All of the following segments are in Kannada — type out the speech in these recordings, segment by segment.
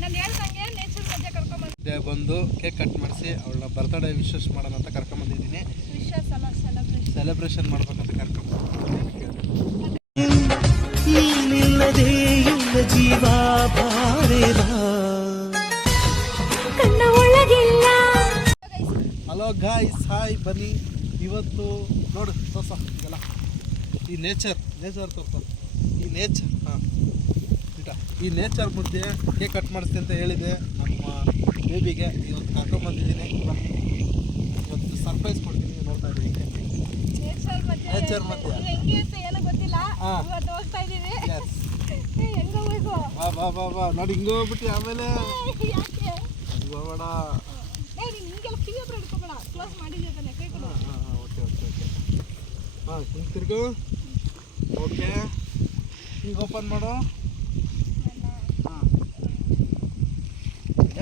ನಾನು ಹೇಳ್ದಂಗೆ ನೇಚರ್ ಮಧ್ಯೆ ಕರ್ಕೊಂಡ್ಬಂದು ಬಂದು ಕೇಕ್ ಕಟ್ ಮಾಡಿಸಿ ಅವಳನ್ನ ಬರ್ತ್ಡೇ ವಿಶಸ್ ಮಾಡೋಣ ಅಂತ ಕರ್ಕೊಂಬಂದಿದ್ದೀನಿ. ವಿಶಸ್ ಅಲ್ಲ, ಸೆಲೆಬ್ರೇಷನ್ ಮಾಡ್ಬೇಕಂತ ಹಲೋ ಗಾಯ್ಸ್, ಹಾಯ್. ಬನ್ನಿ ಇವತ್ತು ನೋಡು ತೋರ್ಸ ಎಲ್ಲ ಈ ನೇಚರ್ ತೋರ್ಸ. ಈ ನೇಚರ್ ಈ ನೇಚರ್ ಮುದ್ದೆ ಕೇಕ್ ಕಟ್ ಮಾಡಿಸ್ತೀನಿ ಅಂತ ಹೇಳಿದೆ ನಮ್ಮ ಬೇಬಿಗೆ. ಇವತ್ತು ಕರ್ಕೊಂಡ್ಬಂದಿದ್ದೀನಿ. ಇವತ್ತು ಸರ್ಪ್ರೈಸ್ ಕೊಡ್ತೀನಿ, ನೋಡ್ತಾ ಇದ್ದೀನಿ. ನೇಚರ್ ಮಧ್ಯೆ ಬಾ ನೋಡಿ, ಹಿಂಗೆ ಹೋಗ್ಬಿಟ್ಟು ಆಮೇಲೆ ಹೋಗೋಣ. ಓಕೆ ತಿರ್ಗು. ಓಕೆ, ಈಗ ಓಪನ್ ಮಾಡು.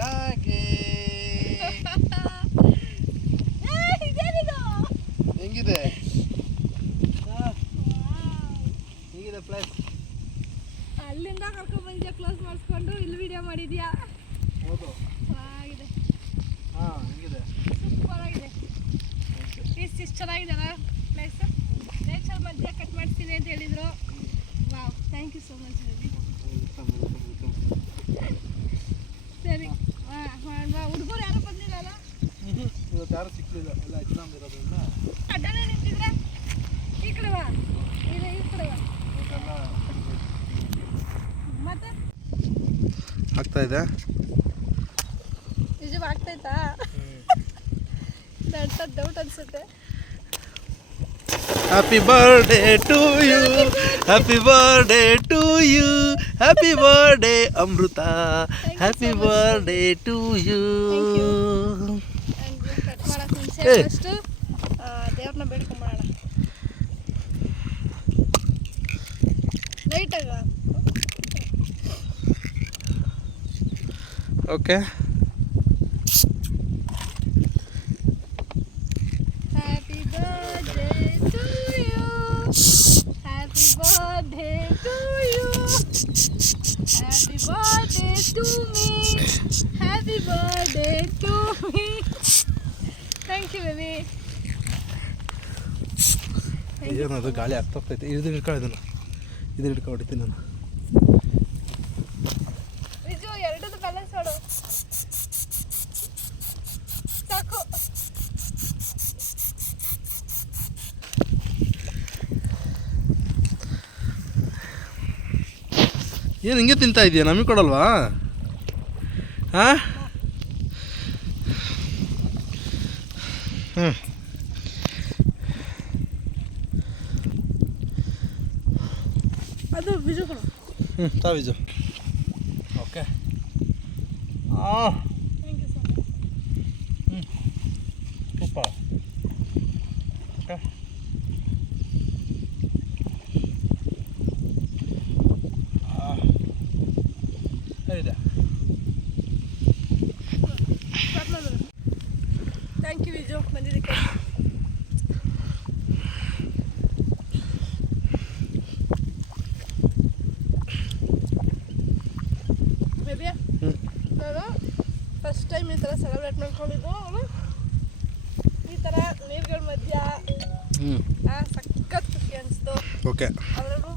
ಯಾಕೆ ಹೆಂಗಿದೆ ಪ್ಲೇಸ್? ಅಲ್ಲಿಂದ ಕರ್ಕೊಂಡ್ ಬಂದಿದ್ಯಾ, ಕ್ಲೋಸ್ ಮಾಡಿಸ್ಕೊಂಡು ಇಲ್ಲಿ ವಿಡಿಯೋ ಮಾಡಿದ್ಯಾ? ಹೌದು, ಚೆನ್ನಾಗಿದೆ. ಹೆಂಗಿದೆ? ಸೂಪರ್ ಆಗಿದೆ. ಇಷ್ಟು ಚೆನ್ನಾಗಿದೆಲ್ಲ ಪ್ಲೇಸ್. ನೇಚರ್ ಮಧ್ಯೆ ಕಟ್ ಮಾಡ್ತೀನಿ ಅಂತ ಹೇಳಿದ್ರು. Wow, thank you so much baby. ಸರಿ, ಹುಡುಗರು ಯಾರು ಬಂದಿಲ್ಲ ಅಲ್ಲ? ಇವತ್ತು ಯಾರು ಸಿಕ್ಕಲಿಲ್ಲ, ಎಲ್ಲ ಎಕ್ಸಾಮ್ ಇರೋದ್ರಿಂದ. ಅಡ್ಡನೇ ನಿಂತಿದ್ರೆ ಈ ಕಡೆ ಬಾ, ಈ ಕಡೆ ಬಾ. ಮತ್ತೆ ಆಗ್ತಾ ಇದೆ, ನಿಜ ಆಗ್ತೈತಾ? ಡೌಟ್ ಅನ್ಸುತ್ತೆ. Happy birthday to you, happy birthday to you, happy birthday Amrita, happy birthday to you. Cut ಮಾಡಕ್ಕೆ ಮುಂಚೆ ಫಸ್ಟ್ ದೇವ್ರನ್ನ ಬೇಡ್ಕೊಂಬೋಣ. ಲೈಟಾಗ okay. Happy birthday to you, happy birthday to you, happy birthday to me, happy birthday to me. Thank you baby. ಏನದು ಗಾಳಿ ಆಗ್ತೋಗ್ತೈತೆ. ಇದು ಹಿಡ್ಕೊಳ್ಳೋದನ್ನು, ಇದು ಹಿಡ್ಕೊಬಿಡ್ತೀನಿ ನಾನು. ನಿಜ ಎರಡದು ಬ್ಯಾಲೆನ್ಸ್ ಮಾಡು ಸಾಕು. ಏನು ಹಿಂಗೆ ತಿಂತಾ ಇದೆಯಾ? ನಮಗೆ ಕೊಡಲ್ವಾ? ಹಾಂ, ಅದು ಬಿಜು ಕೊಡು. ತಾವಿಜು. Okay. Thank you so much. ತುಪ್ಪ. ಓಕೆ. ಇದೆ. ಥ್ಯಾಂಕ್ ಯು ವಿಜು ಬಂದಿದ್ದಕ್ಕೆ. ಬೇಬಿ, ನಾನು ಫಸ್ಟ್ ಟೈಮ್ ಈ ಥರ ಸೆಲೆಬ್ರೇಟ್ ಮಾಡ್ಕೊಂಡಿದ್ದು. ಈ ಥರ ನೀರುಗಳ ಮಧ್ಯ ಸಖತ್ ಖುಷಿ ಅನಿಸ್ತು. ಓಕೆ. ಅದರಲ್ಲೂ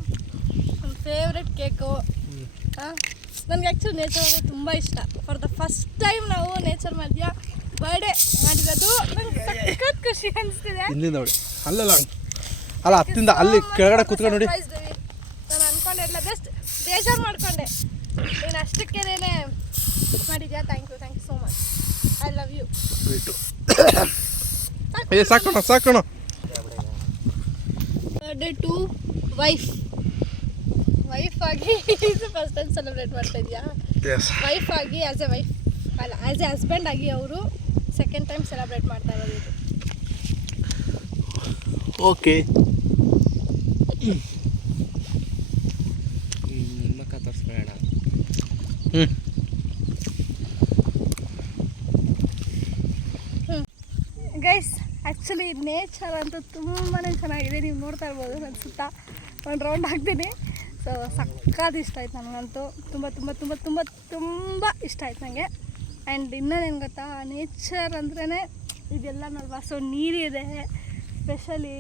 ನನ್ನ ಫೇವ್ರೆಟ್ ಕೇಕು. ನನಗೆ ಆ್ಯಕ್ಚುಲಿ ನೇಚರ್ ಅಂದರೆ ತುಂಬ ಇಷ್ಟ. ಫಾರ್ ದ ಫಸ್ಟ್ ಟೈಮ್ ನಾವು ನೇಚರ್ ಮಧ್ಯ ಬರ್ಡೇ ಮಾಡಿರೋದು ನಂಗೆ ಸಖತ್ ಖುಷಿ ಅನಿಸ್ತಿದೆ. ಇಲ್ಲಿ ನೋಡಿ, ಅಲ್ಲಲ್ಲ ಅಲ್ಲ, ಹತ್ತಿಂದ ಅಲ್ಲಿ ಕೆಳಗಡೆ ಕೂತ್ಕೊಂಡು ನೋಡಿ. ನಾನು ಅಂದ್ಕೊಂಡೆ ಜಸ್ಟ್ ಬೇಜಾರು ಮಾಡಿಕೊಂಡೆ. ನೀನು ಅಷ್ಟಕ್ಕೇನೆ ಮಾಡಿದ್ಯಾ. Thank you so much. I love you. ಸಾಕೋಣ. ಬರ್ಡೇ ಟು ವೈಫ್ ಆಗಿ ಇದು ಫಸ್ಟ್ ಟೈಮ್ ಸೆಲೆಬ್ರೇಟ್ ಮಾಡ್ತಾ ಇದೆಯಾ? ವೈಫ್ ಆಗಿ, ಆ್ಯಸ್ ಎ ವೈಫ್ ಅಲ್ಲ, ಆ್ಯಸ್ ಎ ಹಸ್ಬೆಂಡ್ ಆಗಿ ಅವರು ಸೆಕೆಂಡ್ ಟೈಮ್ ಸೆಲೆಬ್ರೇಟ್ ಮಾಡ್ತಾ ಇರೋದು ಇದು. ಓಕೆ. ಗೈಸ್, ಆ್ಯಕ್ಚುಲಿ ನೇಚರ್ ಅಂತೂ ತುಂಬಾ ಚೆನ್ನಾಗಿದೆ. ನೀವು ನೋಡ್ತಾ ಇರ್ಬೋದು. ನನ್ನ ಸುತ್ತ ಒಂದು ರೌಂಡ್ ಹಾಕ್ತೀನಿ. ಸೊ ಸಕ್ಕತ್ ಇಷ್ಟ ಆಯ್ತು ನನಗಂತೂ ತುಂಬ ತುಂಬ ತುಂಬ ತುಂಬ ತುಂಬ ಇಷ್ಟ ಆಯ್ತು ನನಗೆ. ಆ್ಯಂಡ್ ಇನ್ನೊಂದೇನು ಗೊತ್ತಾ, ನೇಚರ್ ಅಂದ್ರೇ ಇದೆಲ್ಲನಲ್ವಾ. ಸೊ ನೀರಿದೆ ಸ್ಪೆಷಲಿ,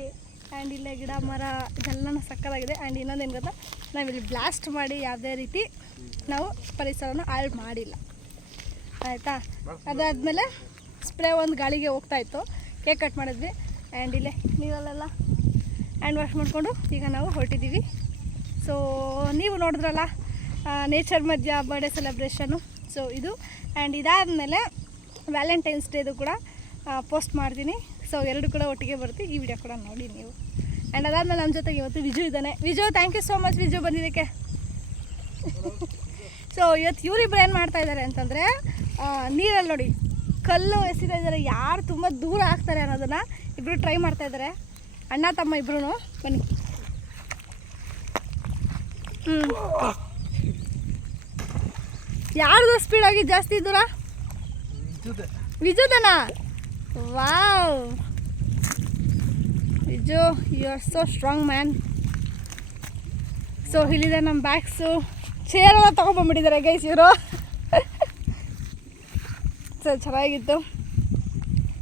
ಆ್ಯಂಡ್ ಇಲ್ಲೇ ಗಿಡ ಮರ ಇದೆಲ್ಲನೂ ಸಕ್ಕತ್ತಾಗಿದೆ. ಆ್ಯಂಡ್ ಇನ್ನೊಂದೇನು ಗೊತ್ತಾ, ನಾವಿಲ್ಲಿ ಬ್ಲಾಸ್ಟ್ ಮಾಡಿ ಯಾವುದೇ ರೀತಿ ನಾವು ಪರಿಸರನ ಹಾಳು ಮಾಡಿಲ್ಲ, ಆಯಿತಾ. ಅದಾದಮೇಲೆ ಸ್ಪ್ರೇ ಒಂದು ಗಾಳಿಗೆ ಹೋಗ್ತಾಯಿತ್ತು, ಕೇಕ್ ಕಟ್ ಮಾಡಿದ್ವಿ. ಆ್ಯಂಡ್ ಇಲ್ಲೇ ನೀರಲ್ಲೆಲ್ಲ ಹ್ಯಾಂಡ್ ವಾಶ್ ಮಾಡಿಕೊಂಡು ಈಗ ನಾವು ಹೊರಟಿದ್ದೀವಿ. ಸೊ ನೀವು ನೋಡಿದ್ರಲ್ಲ ನೇಚರ್ ಮಧ್ಯ ಬರ್ಡೇ ಸೆಲೆಬ್ರೇಷನು. ಸೊ ಇದು ಆ್ಯಂಡ್ ಇದಾದಮೇಲೆ ವ್ಯಾಲೆಂಟೈನ್ಸ್ ಡೇದು ಕೂಡ ಪೋಸ್ಟ್ ಮಾಡ್ತೀನಿ. ಸೊ ಎರಡು ಕೂಡ ಒಟ್ಟಿಗೆ ಬರುತ್ತೆ, ಈ ವಿಡಿಯೋ ಕೂಡ ನೋಡಿ ನೀವು. ಆ್ಯಂಡ್ ಅದಾದಮೇಲೆ ನಮ್ಮ ಜೊತೆಗೆ ಇವತ್ತು ವಿಜು ಇದ್ದಾನೆ. Viju, thank you so much Viju ಬಂದಿದ್ದಕ್ಕೆ. ಸೊ ಇವತ್ತು ಇವರಿಬ್ಬರು ಏನು ಮಾಡ್ತಾಯಿದ್ದಾರೆ ಅಂತಂದರೆ, ನೀರಲ್ಲಿ ನೋಡಿ ಕಲ್ಲು ಎಸಿತಾ ಇದ್ದಾರೆ. ಯಾರು ತುಂಬ ದೂರ ಆಗ್ತಾರೆ ಅನ್ನೋದನ್ನು ಇಬ್ಬರು ಟ್ರೈ ಮಾಡ್ತಾಯಿದ್ದಾರೆ, ಅಣ್ಣ ತಮ್ಮ ಇಬ್ಬರೂ. ಬನ್ನಿ. ಯಾರ್ದು ಸ್ಪೀಡಾಗಿ ಜಾಸ್ತಿ ದೂರ? ವಿಜುದನಾ? Wow Viju, you are so strong man. So ಇಲ್ಲಿದೆ ನಮ್ಮ ಬ್ಯಾಗ್ಸು, ಚೇರೆಲ್ಲ ತೊಗೊಂಬಂದ್ಬಿಟ್ಟಿದ್ದಾರೆ ಗೈಸ್ ಇವರು. ಸೊ ಚೆನ್ನಾಗಿತ್ತು.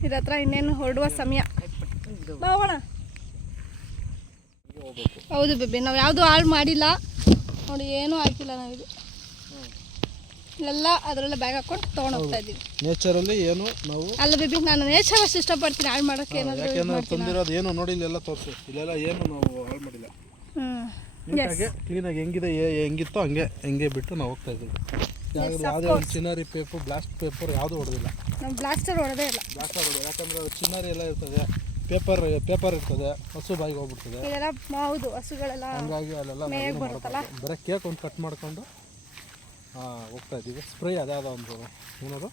ಇದ್ರ ಹತ್ರ ಇನ್ನೇನು ಹೊರಡುವ ಸಮಯ. ಹೋಗೋಣ. ಹೌದು ಬೇಬಿ, ನಾವು ಯಾವುದು ಹಾಳು ಮಾಡಿಲ್ಲ ನೋಡಿ, ಏನೂ ಹಾಕಿಲ್ಲ ನಾವಿದು. ಎಲ್ಲ ಅದರಲ್ಲೇ ಬ್ಯಾಗ್ ಹಾಕೊಂಡು ತೊಗೊಂಡು ಹೋಗ್ತಾ ಇದ್ದೀವಿ. ನೇಚರಲ್ಲಿ ಏನು ನಾವು ಅಲ್ಲ ಬೇಬಿ, ನಾನು ನೇಚರ್ ಅಷ್ಟು ಇಷ್ಟಪಡ್ತೀನಿ, ಹಾಳು ಮಾಡೋಕ್ಕೆ ಯಾಕೆಂದ್ರೆ ತಂದಿರೋದು ಏನು ನೋಡಿ, ಇಲ್ಲೆಲ್ಲ ತೋರಿಸು. ಇಲ್ಲೆಲ್ಲ ಏನು ನಾವು ಹಾಳು ಮಾಡಿಲ್ಲ. ನೀಟಾಗಿ ಕ್ಲೀನಾಗಿ ಹೆಂಗಿದೆ ಹೆಂಗಿತ್ತೋ ಹಂಗೆ ಬಿಟ್ಟು ನಾವು ಹೋಗ್ತಾ ಇದ್ದೀವಿ. ಯಾವುದೇ ಒಂದು ಚಿನಾರಿ ಪೇಪರ್, ಬ್ಲಾಸ್ಟ್ ಪೇಪರ್ ಯಾವುದೂ ಹೊಡೆದಿಲ್ಲ. ನಾವು ಬ್ಲಾಸ್ಟರ್ ಹೊಡೆದೇ ಇಲ್ಲ. ಬ್ಲಾಸ್ಟರ್ ಹೊಡೆದು, ಯಾಕಂದ್ರೆ ಚಿನಾರಿ ಎಲ್ಲ ಇರ್ತದೆ, ಪೇಪರ್ ಇರ್ತದೆ, ಹಸು ಬಾಯಿಗೆ ಹೋಗ್ಬಿಡ್ತದೆ. ಇದೆಲ್ಲ ಹೌದು, ಹಸುಗಳೆಲ್ಲ ಹಂಗಾಗಿ ಅಲ್ಲೆಲ್ಲ ಬರೀ ಕೇಕ್ ಒಂದು ಕಟ್ ಮಾಡ್ಕೊಂಡು ಹೋಗ್ತಾ ಇದ್ದೀವಿ. ಸ್ಪ್ರೇ ಅದಾದ ಒಂದು ಏನದು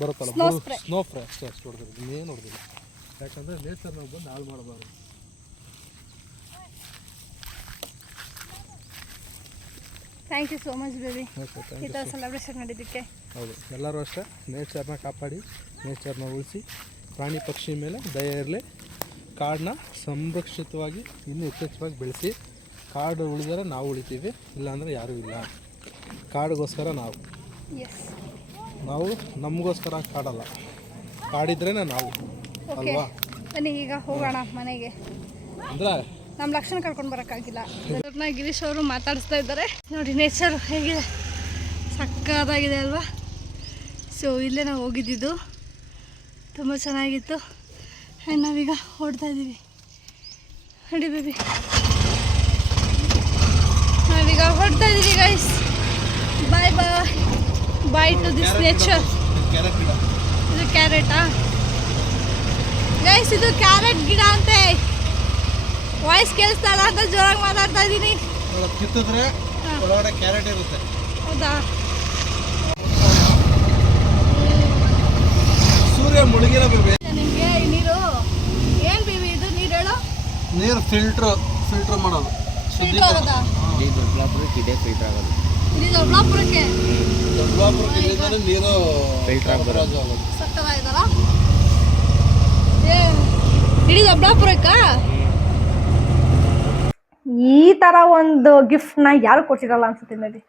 ಬರುತ್ತಲ್ಲ, ಸ್ನೋ ಫ್ರೈ ಅಷ್ಟು ಹೊಡೆದಿರೋದು, ಇನ್ನೇನು ಹೊಡೆದಿಲ್ಲ. ಯಾಕಂದರೆ ನೇಚರ್ ನಾವು ಬಂದು ಹಾಳು ಮಾಡಬಾರ್ದು. Thank you so much baby, ಈ ಥರ ಸೆಲೆಬ್ರೇಷನ್ ಮಾಡಿದ್ದಕ್ಕೆ. ಹೌದು, ಎಲ್ಲರೂ ಅಷ್ಟೇ ನೇಚರ್ನ ಕಾಪಾಡಿ, ನೇಚರ್ನ ಉಳಿಸಿ, ಪ್ರಾಣಿ ಪಕ್ಷಿ ಮೇಲೆ ದಯ ಇರಲಿ. ಕಾಡನ್ನ ಸಂರಕ್ಷಿತವಾಗಿ ಇನ್ನೂ ಯಥೇಚ್ಛವಾಗಿ ಬೆಳೆಸಿ. ಕಾಡು ಉಳಿದರೆ ನಾವು ಉಳಿತೀವಿ, ಇಲ್ಲಾಂದರೆ ಯಾರೂ ಇಲ್ಲ. ಕಾಡಿಗೋಸ್ಕರ ನಾವು ನಮಗೋಸ್ಕರ ಕಾಡಲ್ಲ, ಕಾಡಿದ್ರೇ ನಾವು ಅಲ್ವಾ. ಬನ್ನಿ ಈಗ ಹೋಗೋಣ ಮನೆಗೆ. ಅಂದರೆ ನಮ್ಮ ಲಕ್ಷಣ ಕರ್ಕೊಂಡು ಬರೋಕ್ಕಾಗಿಲ್ಲ. ಗಿರೀಶ್ ಅವರು ಮಾತಾಡಿಸ್ತಾ ಇದ್ದಾರೆ ನೋಡಿ, ನೇಚರ್ ಹೇಗಿದೆ, ಸಕ್ಕತ್ತಾಗಿದೆ ಅಲ್ವಾ. ಸೊ ಇಲ್ಲೇ ನಾವು ಹೋಗಿದ್ದಿದ್ದು, ತುಂಬ ಚೆನ್ನಾಗಿತ್ತು. ಆ್ಯಂಡ್ ನಾವೀಗ ಹೊರಡ್ತಾ ಇದ್ದೀವಿ ನೋಡಿ ಬೇಬಿ, ನಾವೀಗ ಹೊರಡ್ತಾ ಇದ್ದೀವಿ guys. Bye bye bye to this nature. ಇದು ಕ್ಯಾರೆಟಾ ಗೈಸ್? ಇದು ಕ್ಯಾರೆಟ್ ಗಿಡ ಅಂತೆ. ವಾಯ್ಸ್ ಕೇಳಿಸ್ತಾಳ ಅಂತ ಜೋರಾಗಿ ಮಾತಾಡ್ತಾ ಇದ್ದೀನಿ. ಕಿತ್ತಿದ್ರೆ ಒಳಗಡೆ ಕ್ಯಾರೆಟ್ ಇರುತ್ತೆ. ಹೌದಾ? ಸೂರ್ಯ ಮುಳುಗಿರೋ ಬೇಬಿ. ನಿಮಗೆ ಈ ನೀರು ಏನು ಬೇಬಿ ಇದು? ನೀರು ಹೇಳು. ನೀರು ಫಿಲ್ಟರ್ ಮಾಡೋದು. ಫಿಲ್ಟರ್ ಆಗೋದಾ? ಈ ದೊಡ್ಡಬಳ್ಳಾಪುರಕ್ಕೆ ಇದೇ ಫಿಲ್ಟರ್ ಆಗೋದು. ಇಲ್ಲಿ ದೊಡ್ಡಬಳ್ಳಾಪುರಕ್ಕೆ ಇಲ್ಲಿಂದಾನೆ ನೀರು ಫಿಲ್ಟರ್ ಆಗೋದು. ಸಕ್ಕತ್ತಾಗಿದಲ್ಲ? ಇಡೀ ದೊಡ್ಡಬಳ್ಳಾಪುರಕ್ಕ ಈ ಥರ ಒಂದು ಗಿಫ್ಟ್ನ ಯಾರು ಕೊಟ್ಟಿರಲ್ಲ ಅನ್ಸುತ್ತೆ ಮೇ ಬಿ.